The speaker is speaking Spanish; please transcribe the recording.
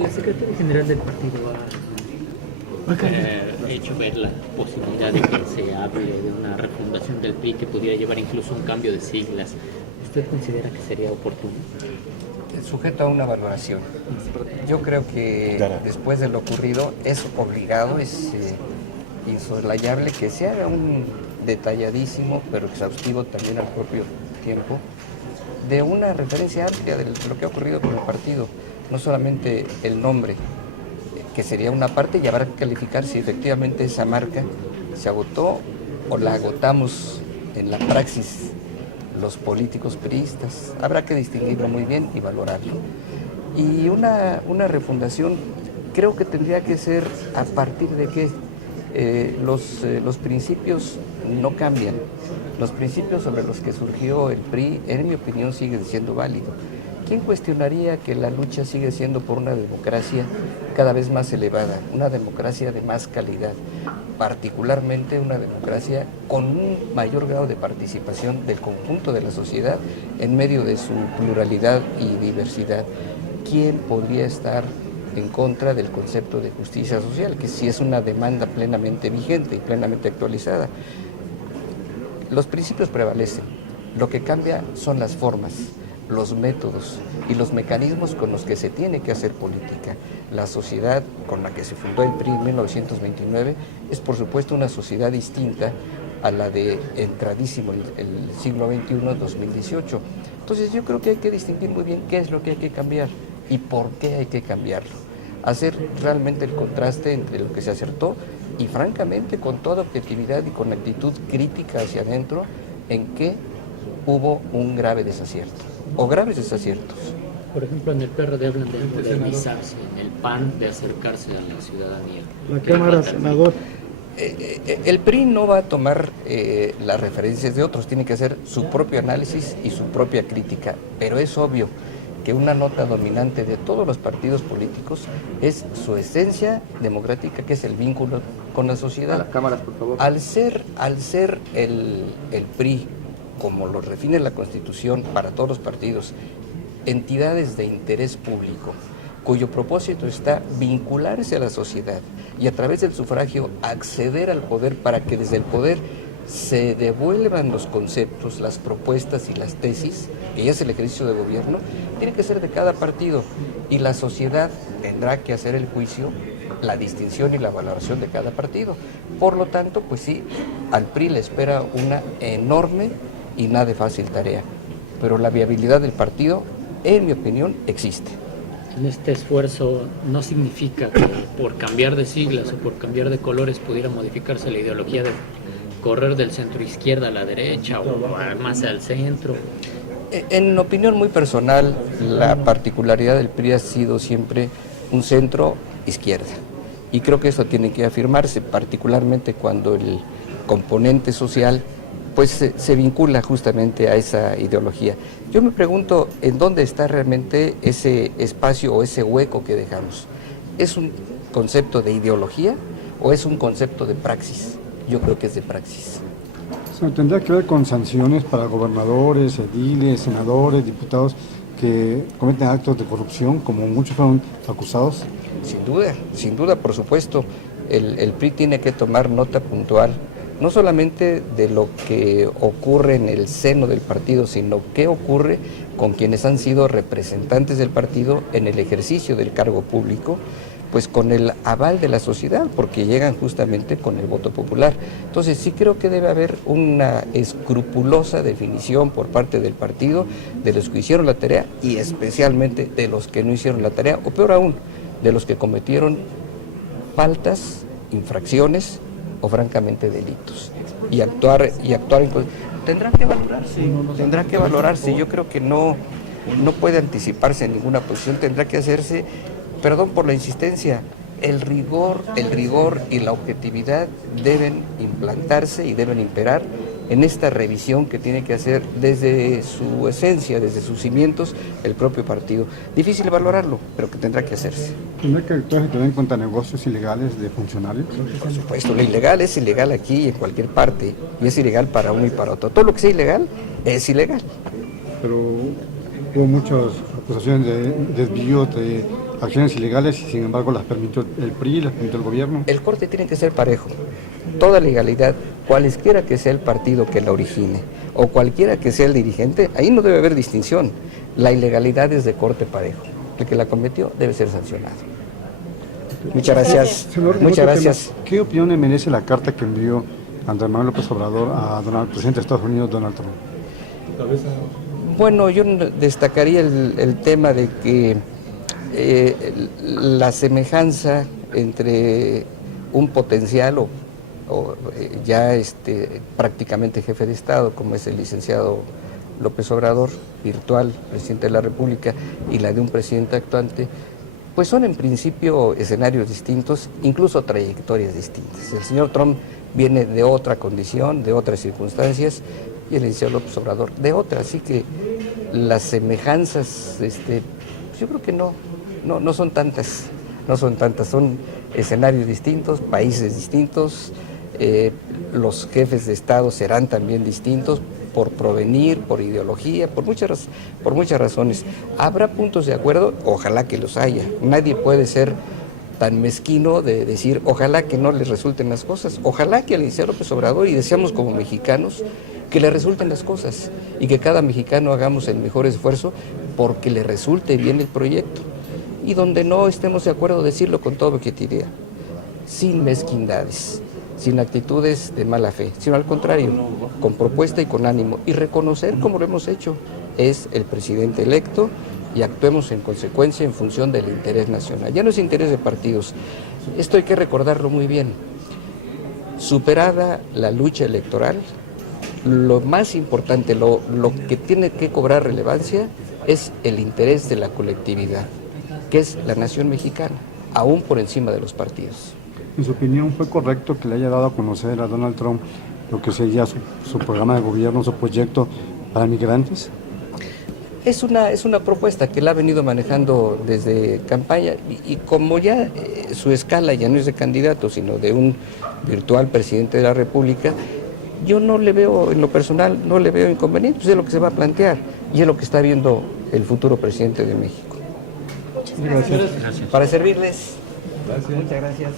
La secretaria general del partido ha hecho ver la posibilidad de que se hable de una refundación del PRI que pudiera llevar incluso un cambio de siglas. ¿Usted considera que sería oportuno? Sujeto a una valoración. Yo creo que después de lo ocurrido es obligado, es insoslayable que se haga un detalladísimo, pero exhaustivo también al propio tiempo, de una referencia amplia de lo que ha ocurrido con el partido, no solamente el nombre, que sería una parte, y habrá que calificar si efectivamente esa marca se agotó o la agotamos en la praxis los políticos priistas. Habrá que distinguirlo muy bien y valorarlo. Y una refundación creo que tendría que ser a partir de que los principios no cambian. Los principios sobre los que surgió el PRI, en mi opinión, siguen siendo válidos. ¿Quién cuestionaría que la lucha sigue siendo por una democracia cada vez más elevada, una democracia de más calidad, particularmente una democracia con un mayor grado de participación del conjunto de la sociedad en medio de su pluralidad y diversidad? ¿Quién podría estar en contra del concepto de justicia social, que sí es una demanda plenamente vigente y plenamente actualizada? Los principios prevalecen, lo que cambia son las formas, los métodos y los mecanismos con los que se tiene que hacer política. La sociedad con la que se fundó el PRI en 1929 es por supuesto una sociedad distinta a la de entradísimo el siglo XXI, 2018. Entonces yo creo que hay que distinguir muy bien qué es lo que hay que cambiar y por qué hay que cambiarlo. Hacer realmente el contraste entre lo que se acertó y francamente con toda objetividad y con actitud crítica hacia adentro en que hubo un grave desacierto o graves desaciertos. Por ejemplo, en el PRD hablan de modernizarse, en el PAN de acercarse a la ciudadanía. La Cámara, senador. El PRI no va a tomar las referencias de otros, tiene que hacer su propio análisis y su propia crítica, pero es obvio que una nota dominante de todos los partidos políticos es su esencia democrática, que es el vínculo con la sociedad. A las cámaras, por favor. Al ser el PRI, como lo define la Constitución para todos los partidos, entidades de interés público, cuyo propósito está vincularse a la sociedad y a través del sufragio acceder al poder para que desde el poder se devuelvan los conceptos, las propuestas y las tesis, que ya es el ejercicio de gobierno, tiene que ser de cada partido y la sociedad tendrá que hacer el juicio, la distinción y la valoración de cada partido. Por lo tanto, pues sí, al PRI le espera una enorme y nada fácil tarea, pero la viabilidad del partido, en mi opinión, existe. En este esfuerzo no significa que por cambiar de siglas o por cambiar de colores pudiera modificarse la ideología de correr del centro izquierda a la derecha o más al centro. En opinión muy personal, la particularidad del PRI ha sido siempre un centro izquierda y creo que eso tiene que afirmarse, particularmente cuando el componente social pues se vincula justamente a esa ideología. Yo me pregunto en dónde está realmente ese espacio o ese hueco que dejamos. ¿Es un concepto de ideología o es un concepto de praxis? Yo creo que es de praxis. ¿Tendrá que ver con sanciones para gobernadores, ediles, senadores, diputados que cometen actos de corrupción, como muchos fueron acusados? Sin duda, por supuesto. El PRI tiene que tomar nota puntual, no solamente de lo que ocurre en el seno del partido, sino qué ocurre con quienes han sido representantes del partido en el ejercicio del cargo público, pues con el aval de la sociedad, porque llegan justamente con el voto popular. Entonces sí creo que debe haber una escrupulosa definición por parte del partido de los que hicieron la tarea y especialmente de los que no hicieron la tarea, o peor aún, de los que cometieron faltas, infracciones o francamente delitos. Y actuar en... Tendrá que valorarse. Yo creo que no puede anticiparse en ninguna posición, tendrá que hacerse. Perdón por la insistencia, el rigor y la objetividad deben implantarse y deben imperar en esta revisión que tiene que hacer desde su esencia, desde sus cimientos, el propio partido. Difícil valorarlo, pero que tendrá que hacerse. ¿Tendrá que actuar tener en cuenta negocios ilegales de funcionarios? Por supuesto, lo ilegal es ilegal aquí y en cualquier parte, y es ilegal para uno y para otro. Todo lo que sea ilegal es ilegal. Pero hubo muchas acusaciones de desvío de acciones ilegales y sin embargo las permitió el PRI, las permitió el gobierno. El corte tiene que ser parejo. Toda legalidad, cualesquiera que sea el partido que la origine o cualquiera que sea el dirigente, ahí no debe haber distinción. La ilegalidad es de corte parejo. El que la cometió debe ser sancionado. Muchas gracias. Senador, Muchas otro gracias. tema, ¿qué opinión le merece la carta que envió Andrés Manuel López Obrador al presidente de Estados Unidos, Donald Trump? Bueno, yo destacaría el tema de que la semejanza entre un potencial o ya prácticamente jefe de Estado, como es el licenciado López Obrador, virtual presidente de la República, y la de un presidente actuante, pues son en principio escenarios distintos, incluso trayectorias distintas. El señor Trump viene de otra condición, de otras circunstancias, y el licenciado López Obrador de otra, así que las semejanzas, yo creo que no son tantas, son escenarios distintos, países distintos, los jefes de Estado serán también distintos por provenir, por ideología, por muchas razones. Habrá puntos de acuerdo, ojalá que los haya. Nadie puede ser tan mezquino de decir, ojalá que no les resulten las cosas, ojalá que al licenciado López Obrador, y deseamos como mexicanos, que le resulten las cosas y que cada mexicano hagamos el mejor esfuerzo porque le resulte bien el proyecto. Y donde no estemos de acuerdo, decirlo con toda objetividad, sin mezquindades, sin actitudes de mala fe, sino al contrario, con propuesta y con ánimo, y reconocer, como lo hemos hecho, es el presidente electo, y actuemos en consecuencia en función del interés nacional. Ya no es interés de partidos, esto hay que recordarlo muy bien. Superada la lucha electoral, lo más importante, lo que tiene que cobrar relevancia es el interés de la colectividad, que es la nación mexicana, aún por encima de los partidos. En su opinión, ¿fue correcto que le haya dado a conocer a Donald Trump lo que sería su programa de gobierno, su proyecto para migrantes? Es una propuesta que la ha venido manejando desde campaña y como ya su escala ya no es de candidato, sino de un virtual presidente de la República, yo no le veo, en lo personal, no le veo inconveniente, pues es lo que se va a plantear y es lo que está viendo el futuro presidente de México. Gracias. Para servirles. Gracias. Muchas gracias.